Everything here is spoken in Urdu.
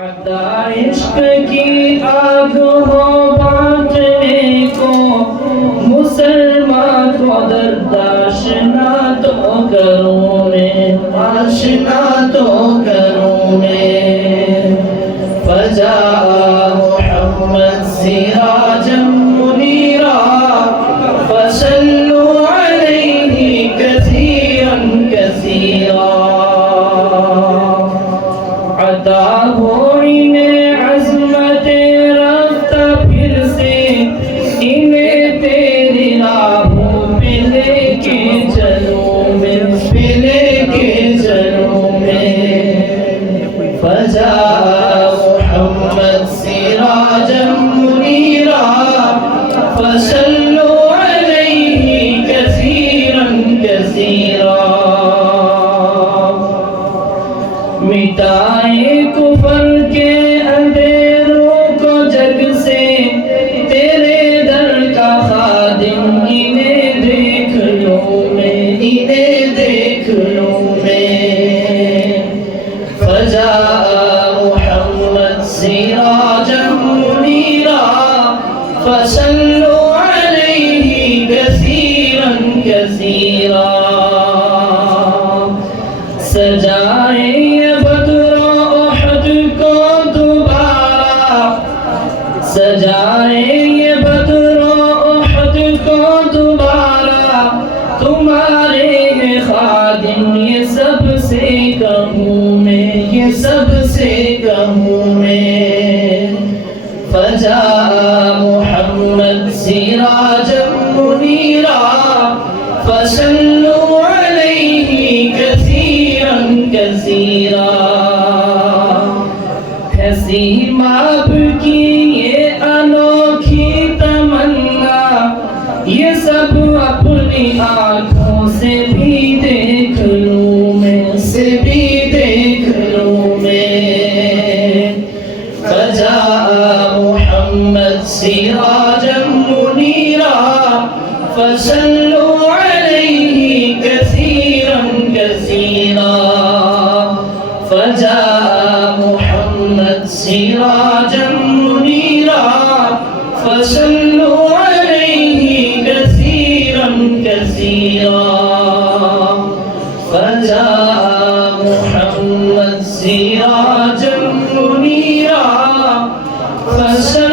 عشق کی آگ ہو بانٹنے کو مسلمان کو درد آشنا تو کروں میں، آشنا تو کروں میں۔ فجاء محمد سراجا منیرا فصلوا علیہ کثیرا کثیرا۔ عطا ہو انہیں عظمت رفتہ پھر سے، انہیں تیری راہوں پہ لے کے چلوں میں، پہ لے کے چلوں میں۔ فجاء محمد سراجا منیرا فصلوا علیہ کثیرا کثیرا۔ مٹائے کفر کے اندھیروں کو جگ سے، تیرے در کا خادم انہیں دیکھ لوں میں، انہیں دیکھ لوں میں۔ فجاء محمد سراجا منیرا فصلوا علیہ کثیرا کثیرا۔ سجائے سجائے یہ بدر احد کو دوبارہ، تمہارے ہیں خادم یہ سب سے کہوں میں، یہ سب سے کہوں میں۔ فجاء محمد سراجا منیرا فصلوا علیہ کثیرا کثیرا۔ ہے سیماب کی انوکھی تمنا، یہ سب اپنی آنکھوں سے بھی دیکھ لوں میں، سے بھی دیکھ لوں میں۔ فجاء محمد سراجا منیرا فصلوا علیہ کثیرا کثیرا۔ فجاء محمد سراجا منیرا فصلوا علیہ کثیرا کثیرا۔ فجاء محمد سراجا منیرا فصلوا